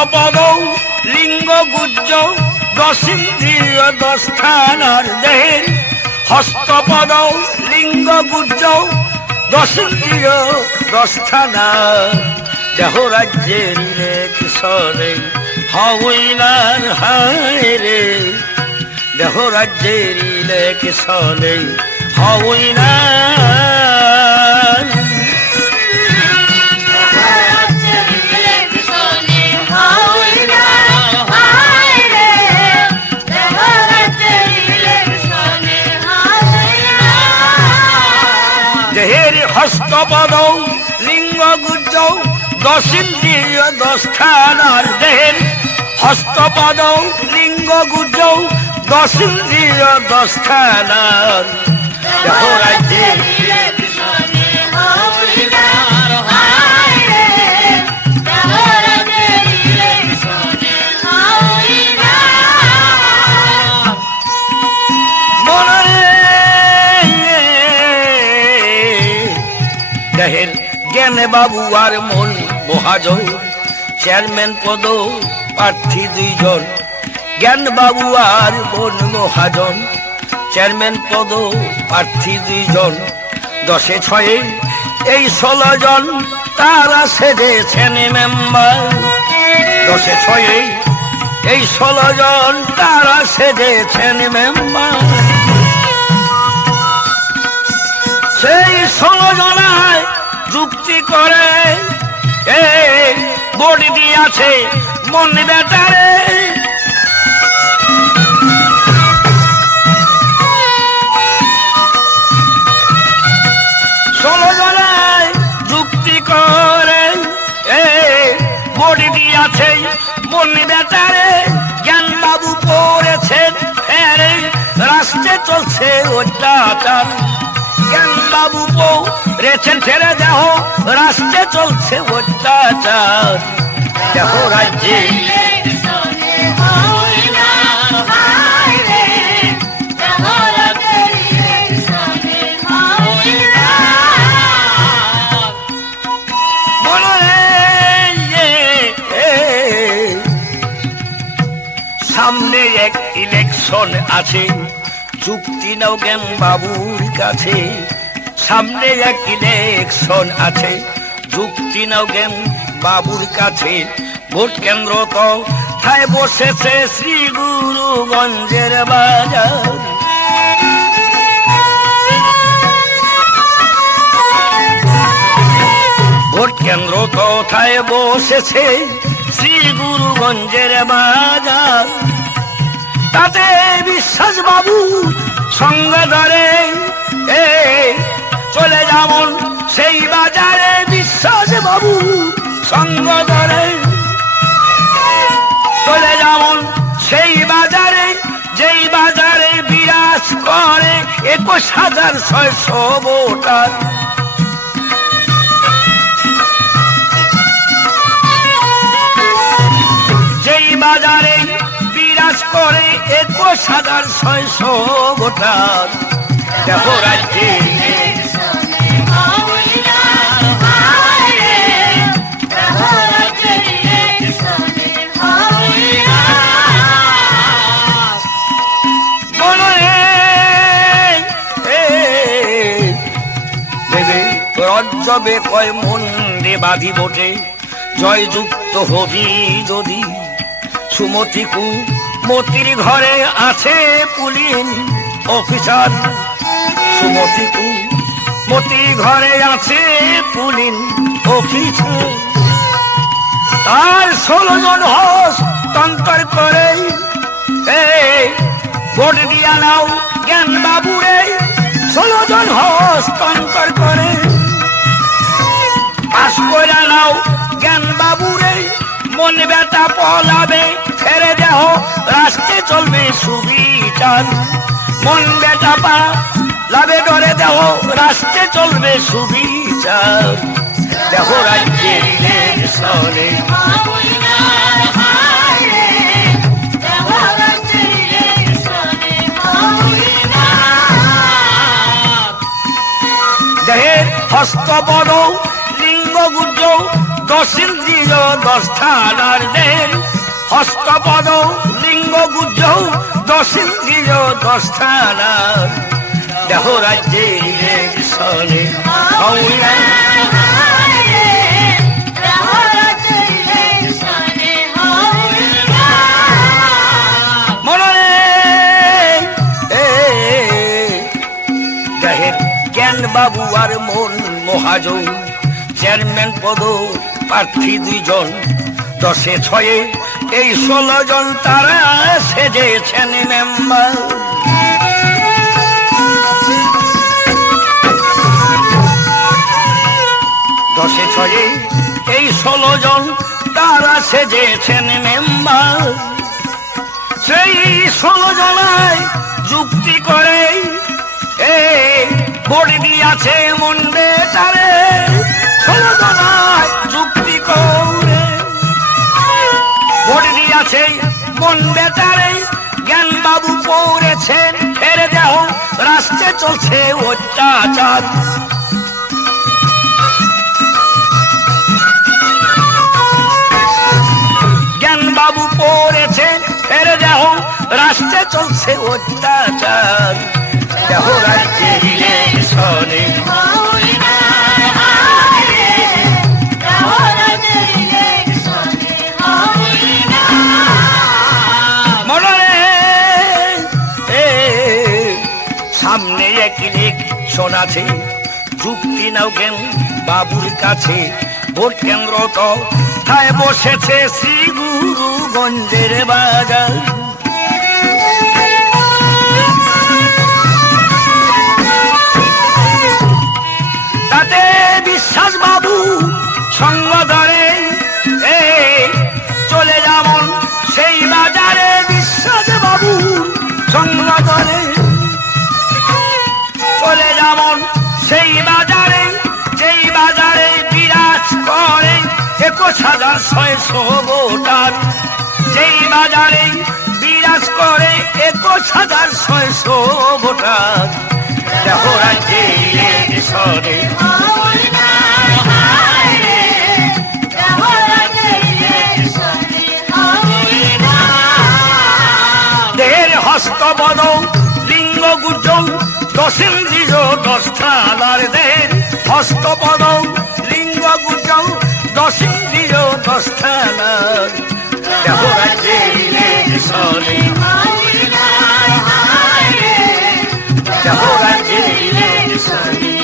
হস্তপদ লিঙ্গ গুজ্জ দশিন্দ্রিয় দশখানার দেহের হস্তপদ লিঙ্গ গুজ্জ দশিন্দ্রিয় দশখানা দেহ রাজ্যের কিশোরে হইলার হায় রে দেহ রাজ্যের কিশোরে হইলার হস্তপদ লিঙ্গ গুজ্জ দশিন্দ্রিয় দশখানার দেহের হস্তপদ লিঙ্গ গুজ্জ দশিন্দ্রিয় দশখানার দেহ রাজ্যের দেহের জ্ঞানে বাবু আর মন মহাজন চেয়ারম্যান পদ প্রার্থী দুইজন জ্ঞান বাবু আর মন মহাজন চেয়ারম্যান পদ প্রার্থী দুইজন 10-6 এই 16 জন তারা সেজেছেন মেম্বার 10-6 এই 16 জন তারা সেজেছেন মেম্বার সেই 16 জনায় যুক্তি করে ভোট দিয়াছে মন বেটারে 16 জনায় যুক্তি করে ভোট দিয়াছে মন বেটারে জ্ঞান বাবু পড়েছেন ফেরে রাস্তায় চলছে অত্যাচার জ্ঞান বাবু রেছেন ফেরে দেহ রাস্তায় চলছে অত্যাচার দেহ রাজ্যে সামনে এক ইলেকশন আছে যুক্তি নাও জ্ঞান বাবুর কাছে সামনে এক ইলেকশন আছে যুক্তি নাও জ্ঞান বাবুর কাছে ভোট কেন্দ্র তো ঠায় বসেছে শ্রী গুরুগঞ্জের বাজার ভোট কেন্দ্র তো ঠায় বসেছে শ্রী গুরুগঞ্জের বাজার তাতে বিশ্বাস বাবু সঙ্গ ধরে চলে যেমন সেই বাজারে বিশ্বাস বাবু সঙ্গ ধরে চলে যেমন সেই বাজারে যেই বাজারে বিরাজ করে 21,600 ভোটার যেই বাজারে বিরাজ করে 21,600 ভোটার দেহ রাজ্যে রজ্জবে কয় মন্দে বাঁধি বটে জয়যুক্ত হবি যদি সুমতিকু মতির ঘরে আছে পুলিশ অফিসার সুমতিকু মতির ঘরে আছে পুলিশ অফিসার তার 16 জন হস্তান্তর করে ভোট দিয়া নাও জ্ঞান বাবুরে 16 জন হস্তান্তর করে পাস করে নাও জ্ঞান বাবুরে মন বেটা পলাবে ফেরে দেহ রাস্তে চলবে সুবিচার মন বেটা পা লাভে ডরে দেহ রাস্তে চলবে সুবিচার দেহ রাজ্যের ইলেকশনে দেহের হস্তপদ লিঙ্গ গুজ্জ দশ ইন্দ্রিয় দশ থানার দেন হস্তপদ লিঙ্গ গুজ্জ দশ ইন্দ্রিয় দশ থানার দেহ রাজ্যের সনে বাবু আর মন মহাজন চেয়ারম্যান পদ প্রার্থী দুইজন দশে ছয়ে এই 16 জন তারা সেজেছেন মেম্বার দশে ছয়ে এই 16 জন তারা সেজেছেন মেম্বার সেই 16 জনায় যুক্তি করে ভোট দিয়াছে মন্ডে তারে 16 জনায় যুক্তি করে ভোট দিয়াছে মন্ডে তারে জ্ঞান বাবু পড়েছেন ফেরে দেহ রাস্তায় চলছে অত্যাচার জ্ঞান বাবু পড়েছেন ফেরে দেহ রাস্তায় চলছে অত্যাচার দেহ রাজ্যের সনে সামনে ইলেকশন আছে যুক্তি নাও জ্ঞান বাবুর কাছে ভোট কেন্দ্র তো ঠায় বসেছে শ্রী গুরুগঞ্জের বাজার তাতে বিশ্বাস বাবু সঙ্গ ধরে চলে যেমন সেই বাজারে বিশ্বাস বাবু সঙ্গ ধরে চলে যেমন সেই বাজারে যেই বাজারে বিরাজ করে 21,600 ভোটার যেই বাজারে বিরাজ করে 21,600 ভোটার দেহ রাজ্যের সনে দেহের হস্তপদ লিঙ্গ গুজ্জ দশ ইন্দ্রিয় দশ থানার দেন হস্তপদ লিঙ্গ গুজ্জ দশ ইন্দ্রিয় দশ থানার দেহ রাজ্যের সনে দেহ রাজ্যের সনে